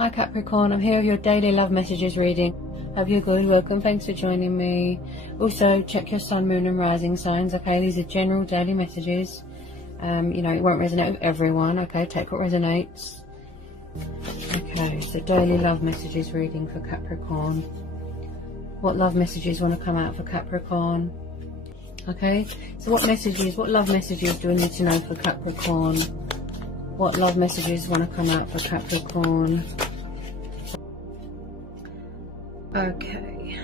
Hi Capricorn, I'm here with your daily love messages reading. Hope you're good, welcome, thanks for joining me. Also, check your sun, moon and rising signs, okay? These are general daily messages. You know, it won't resonate with everyone, okay? Take what resonates. Okay, so daily love messages reading for Capricorn. What love messages want to come out for Capricorn? Okay, so what love messages do we need to know for Capricorn? What love messages want to come out for Capricorn? Okay,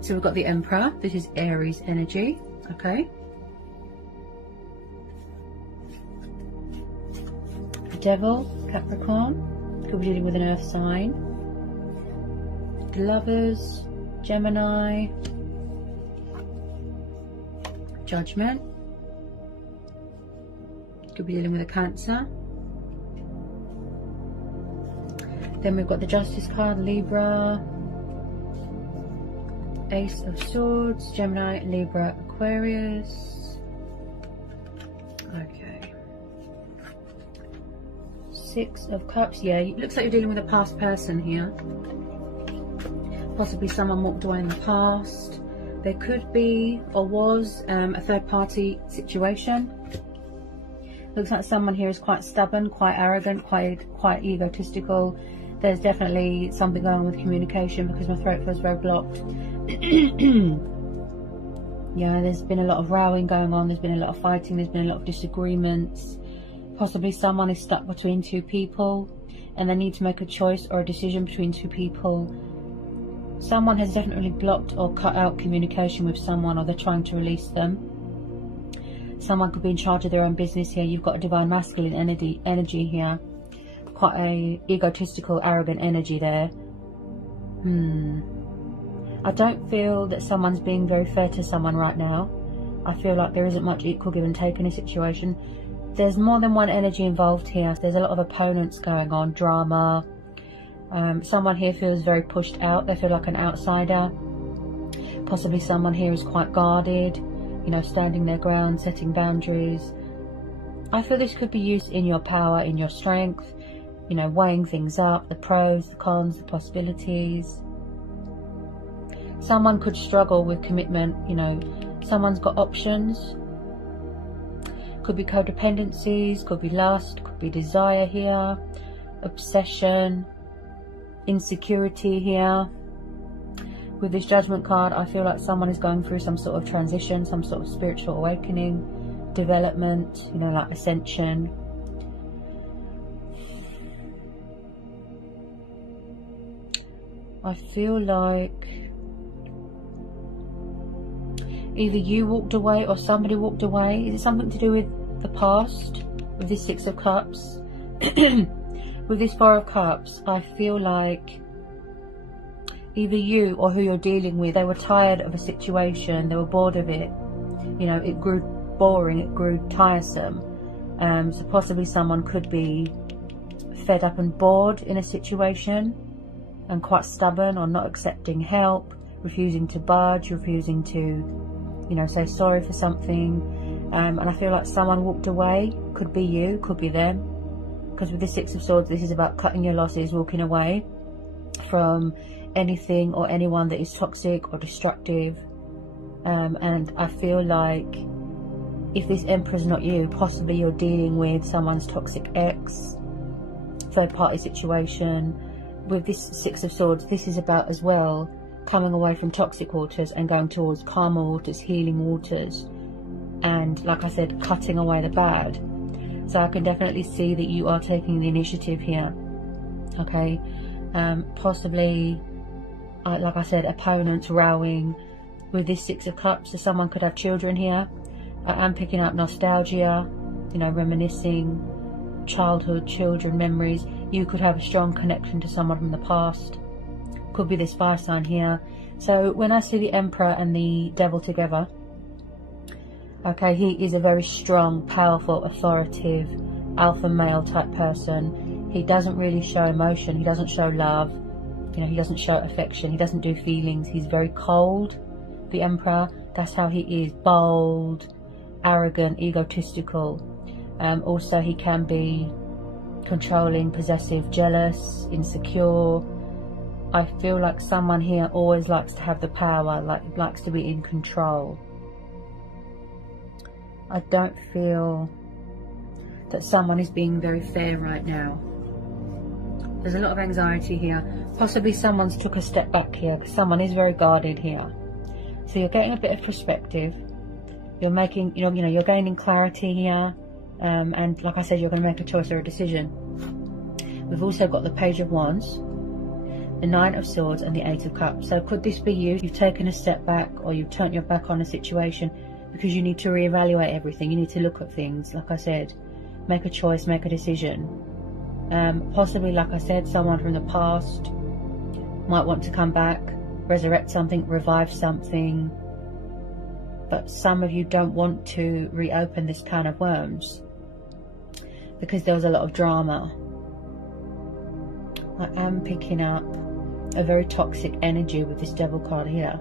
so we've got the Emperor. This is Aries energy, okay? Devil, Capricorn, could be dealing with an earth sign. Lovers, Gemini. Judgment, could be dealing with a Cancer. Then we've got the Justice card, Libra, Ace of Swords, Gemini, Libra, Aquarius. Okay. Six of Cups. Yeah, it looks like you're dealing with a past person here. Possibly someone walked away in the past. There could be or was a third party situation. Looks like someone here is quite stubborn, quite arrogant, quite egotistical. There's definitely something going on with communication because my throat feels very blocked. Yeah, there's been a lot of rowing going on. There's been a lot of fighting. There's been a lot of disagreements. Possibly someone is stuck between two people and they need to make a choice or a decision between two people. Someone has definitely blocked or cut out communication with someone, or they're trying to release them. Someone could be in charge of their own business here. You've got a divine masculine energy here. Quite a egotistical, arrogant energy there. I don't feel that someone's being very fair to someone right now. I feel like there isn't much equal give and take in a situation. There's more than one energy involved here. There's a lot of opponents going on, drama. Someone here feels very pushed out. They feel like an outsider. Possibly someone here is quite guarded, you know, standing their ground, setting boundaries. I feel this could be used in your power, in your strength, you know, weighing things up, the pros, the cons, the possibilities. Someone could struggle with commitment, you know, someone's got options. Could be codependencies, could be lust, could be desire here, obsession, insecurity here. With this Judgment card, I feel like someone is going through some sort of transition, some sort of spiritual awakening, development, you know, like ascension. I feel like either you walked away or somebody walked away. Is it something to do with the past? With this Six of Cups? With this Four of Cups, I feel like either you or who you're dealing with, they were tired of a situation, they were bored of it. You know, it grew boring, it grew tiresome. So possibly someone could be fed up and bored in a situation and quite stubborn or not accepting help, refusing to budge, refusing to, you know, say sorry for something. And I feel like someone walked away. Could be you, could be them. Because with the Six of Swords, this is about cutting your losses, walking away from anything or anyone that is toxic or destructive. And I feel like if this Emperor's not you, possibly you're dealing with someone's toxic ex, third party situation. With this Six of Swords, this is about as well coming away from toxic waters and going towards calmer waters, healing waters, and like I said, cutting away the bad. So I can definitely see that you are taking the initiative here. Okay, possibly like I said, opponents rowing. With this Six of Cups, so someone could have children here. I'm picking up nostalgia, you know, reminiscing childhood, children, memories. You could have a strong connection to someone from the past. Could be this fire sign here. So when I see the Emperor and the Devil together, okay, he is a very strong, powerful, authoritative, alpha male type person. He doesn't really show emotion. He doesn't show love. You know, he doesn't show affection. He doesn't do feelings. He's very cold. The Emperor, that's how he is. Bold, arrogant, egotistical. Also, he can be controlling, possessive, jealous, insecure. I feel like someone here always likes to have the power, likes to be in control. I don't feel that someone is being very fair right now. There's a lot of anxiety here. Possibly someone's took a step back here, because someone is very guarded here. So you're getting a bit of perspective. You're making, you're gaining clarity here. And like I said, you're going to make a choice or a decision. We've also got the Page of Wands, the Nine of Swords, and the Eight of Cups. So could this be you? You've taken a step back, or you've turned your back on a situation because you need to reevaluate everything. You need to look at things, like I said. Make a choice, make a decision. Possibly, like I said, someone from the past might want to come back, resurrect something, revive something. But some of you don't want to reopen this can of worms because there was a lot of drama. I am picking up a very toxic energy with this Devil card here.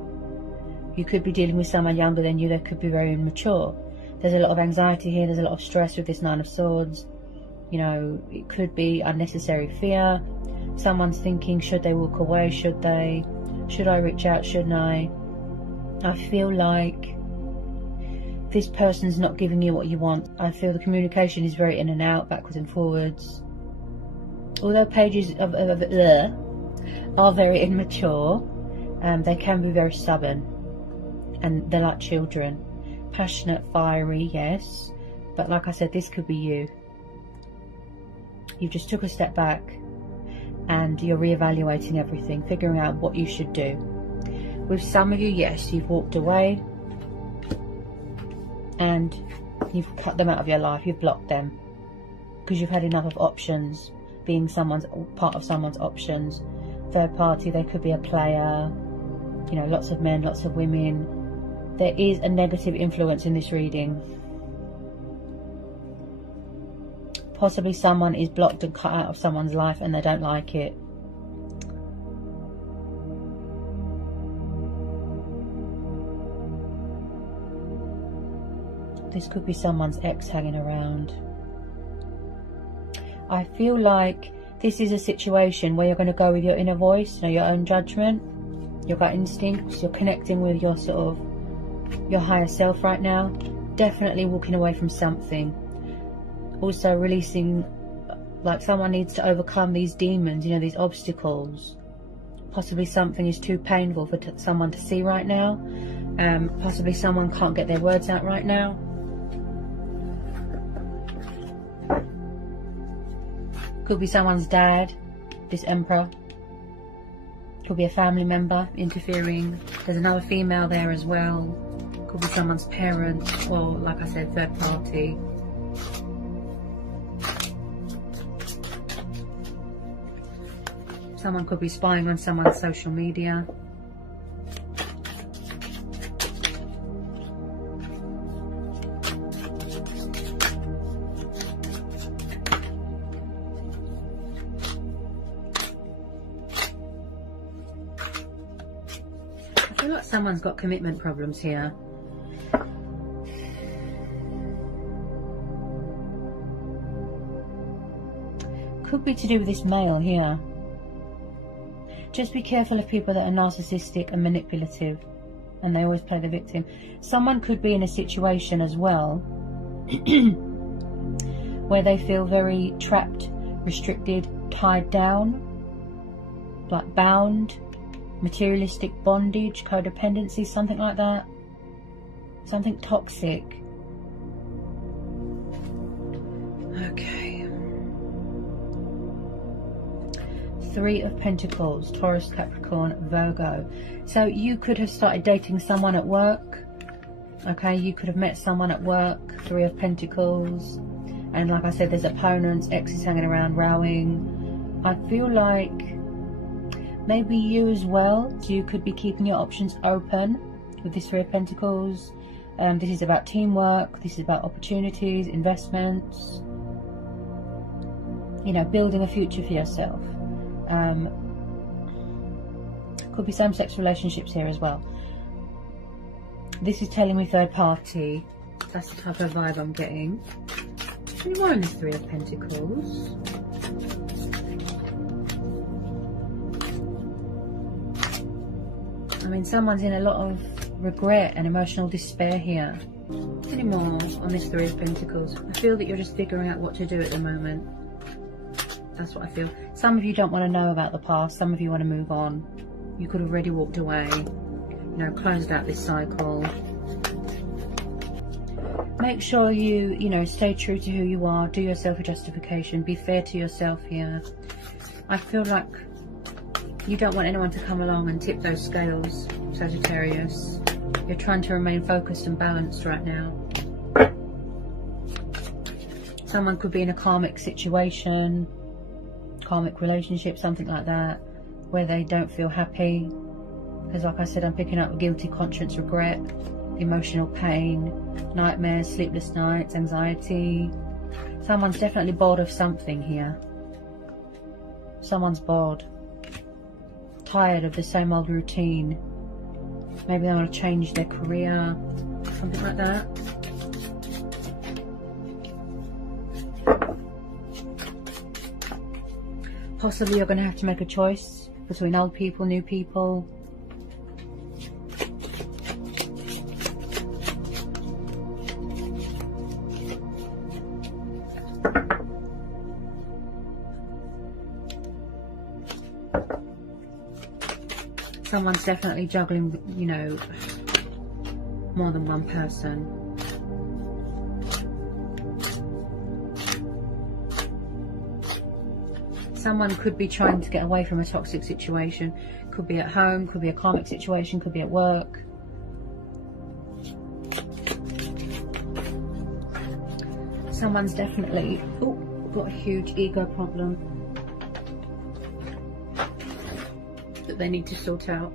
You could be dealing with someone younger than you. They could be very immature. There's a lot of anxiety here. There's a lot of stress with this Nine of Swords. It could be unnecessary fear. Someone's thinking, should they walk away? Should they? Should I reach out? Shouldn't I? I feel like this person's not giving you what you want. I feel the communication is very in and out, backwards and forwards. Although pages are very immature, they can be very stubborn. And they're like children. Passionate, fiery, yes. But like I said, this could be you. You've just took a step back and you're reevaluating everything, figuring out what you should do. With some of you, yes, you've walked away and you've cut them out of your life. You've blocked them because you've had enough of options, being part of someone's options. Third party, they could be a player, lots of men, lots of women. There is a negative influence in this reading. Possibly someone is blocked and cut out of someone's life and they don't like it. This could be someone's ex hanging around. I feel like this is a situation where you're going to go with your inner voice, your own judgment, your gut instincts. You're connecting with your your higher self right now. Definitely walking away from something. Also releasing, like someone needs to overcome these demons, these obstacles. Possibly something is too painful for someone to see right now. Possibly someone can't get their words out right now. Could be someone's dad, this Emperor. Could be a family member interfering. There's another female there as well. Could be someone's parents, or like I said, third party. Someone could be spying on someone's social media. I feel like someone's got commitment problems here. Could be to do with this male here. Just be careful of people that are narcissistic and manipulative, and they always play the victim. Someone could be in a situation as well where they feel very trapped, restricted, tied down, like bound, materialistic bondage, codependency, something like that. Something toxic. Okay. Three of Pentacles, Taurus, Capricorn, Virgo. So you could have started dating someone at work. Okay, you could have met someone at work. Three of Pentacles. And like I said, there's opponents, exes hanging around, rowing. I feel like maybe you as well. You could be keeping your options open with this Three of Pentacles. This is about teamwork. This is about opportunities, investments. Building a future for yourself. Could be same-sex relationships here as well. This is telling me third party. That's the type of vibe I'm getting. Any more in this Three of Pentacles? I mean, someone's in a lot of regret and emotional despair here. Any more on this Three of Pentacles? I feel that you're just figuring out what to do at the moment. That's what I feel. Some of you don't want to know about the past. Some of you want to move on. You could have already walked away. You know, closed out this cycle. Make sure you know, stay true to who you are. Do yourself a justification. Be fair to yourself here. I feel like you don't want anyone to come along and tip those scales, Sagittarius. You're trying to remain focused and balanced right now. Someone could be in a karmic situation, karmic relationship, something like that, where they don't feel happy. Because like I said, I'm picking up guilty conscience, regret, emotional pain, nightmares, sleepless nights, anxiety. Someone's definitely bored of something here. Someone's bored. Tired of the same old routine. Maybe they want to change their career, something like that. Possibly you're going to have to make a choice between old people, new people. Someone's definitely juggling, you know, more than one person. Someone could be trying to get away from a toxic situation. Could be at home, could be a karmic situation, could be at work. Someone's definitely got a huge ego problem that they need to sort out.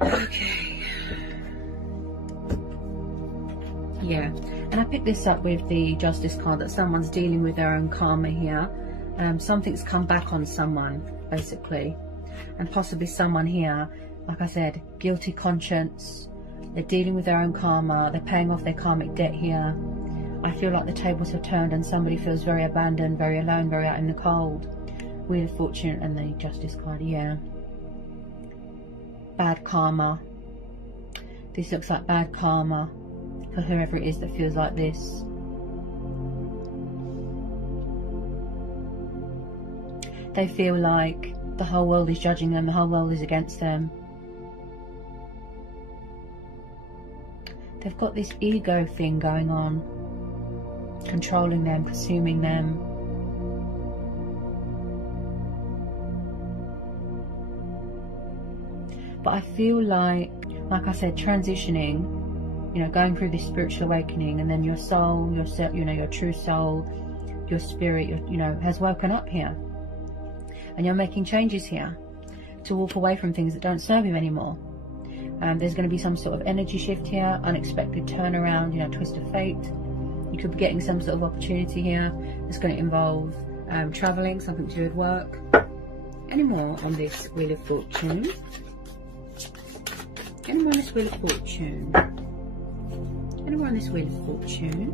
Okay. Yeah, and I picked this up with the Justice card, that someone's dealing with their own karma here. Something's come back on someone, basically. And possibly someone here, like I said, guilty conscience. They're dealing with their own karma. They're paying off their karmic debt here. I feel like the tables have turned and somebody feels very abandoned, very alone, very out in the cold. Wheel of Fortune and the Justice card, yeah. Bad karma. This looks like bad karma for whoever it is that feels like this. They feel like the whole world is judging them, the whole world is against them. They've got this ego thing going on, controlling them, consuming them. But I feel like I said, transitioning, you know, going through this spiritual awakening, and then your soul, you know, your true soul, your spirit, you know, has woken up here. And you're making changes here to walk away from things that don't serve you anymore. There's going to be some sort of energy shift here, unexpected turnaround, you know, twist of fate. You could be getting some sort of opportunity here. It's going to involve traveling, something to do with work. Any more on this Wheel of Fortune? Any more on this Wheel of Fortune? Any more on this Wheel of Fortune?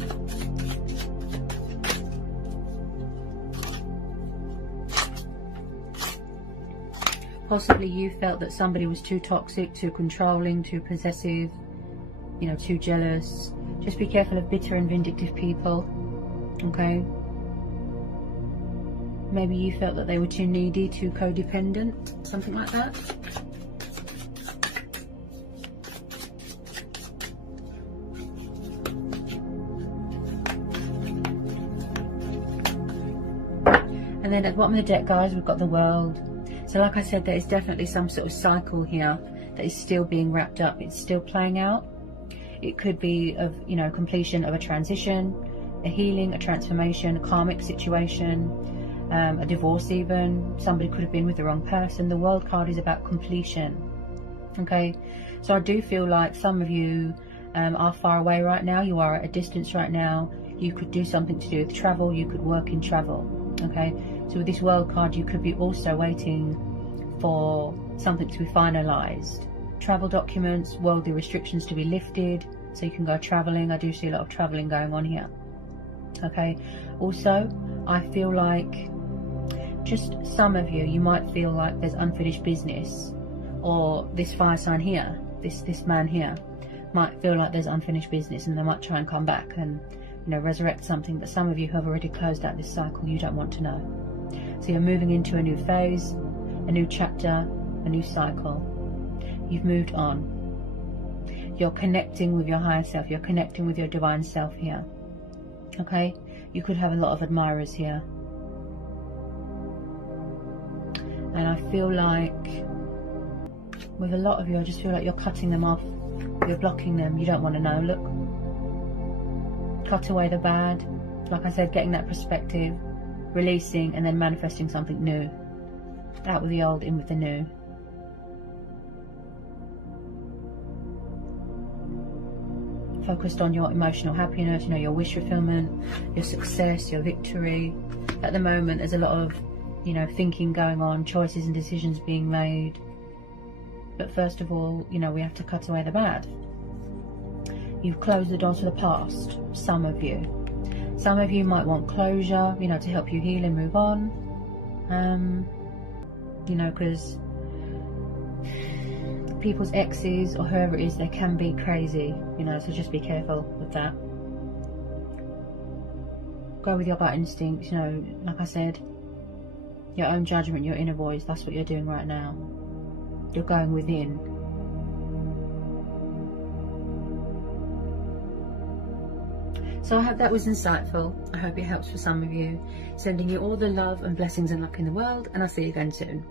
Possibly you felt that somebody was too toxic, too controlling, too possessive, you know, too jealous. Just be careful of bitter and vindictive people, okay? Maybe you felt that they were too needy, too codependent, something like that. And then at the bottom of the deck, guys, we've got the World. So like I said, there is definitely some sort of cycle here that is still being wrapped up. It's still playing out. It could be of, you know, completion of a transition, a healing, a transformation, a karmic situation, a divorce even. Somebody could have been with the wrong person. The World card is about completion. Okay, so I do feel like some of you are far away right now. You are at a distance right now. You could do something to do with travel. You could work in travel. Okay, so with this World card, you could be also waiting for something to be finalized. Travel documents, worldly restrictions to be lifted, so you can go traveling. I do see a lot of traveling going on here. Okay, also I feel like just some of you, you might feel like there's unfinished business, or this fire sign here, this man here might feel like there's unfinished business, and they might try and come back and, you know, resurrect something, but some of you have already closed out this cycle. You don't want to know. So you're moving into a new phase, a new chapter, a new cycle. You've moved on. You're connecting with your higher self. You're connecting with your divine self here. Okay? You could have a lot of admirers here. And I feel like with a lot of you, I just feel like you're cutting them off. You're blocking them. You don't want to know. Look. Cut away the bad. Like I said, getting that perspective, releasing, and then manifesting something new. Out with the old, in with the new. Focused on your emotional happiness, you know, your wish fulfillment, your success, your victory. At the moment, there's a lot of, you know, thinking going on, choices and decisions being made. But first of all, you know, we have to cut away the bad. You've closed the door to the past, some of you. Some of you might want closure, you know, to help you heal and move on. You know, because people's exes or whoever it is, they can be crazy, you know, so just be careful with that. Go with your gut instinct, you know, like I said, your own judgment, your inner voice, that's what you're doing right now. You're going within. So I hope that was insightful. I hope it helps for some of you. Sending you all the love and blessings and luck in the world, and I'll see you again soon.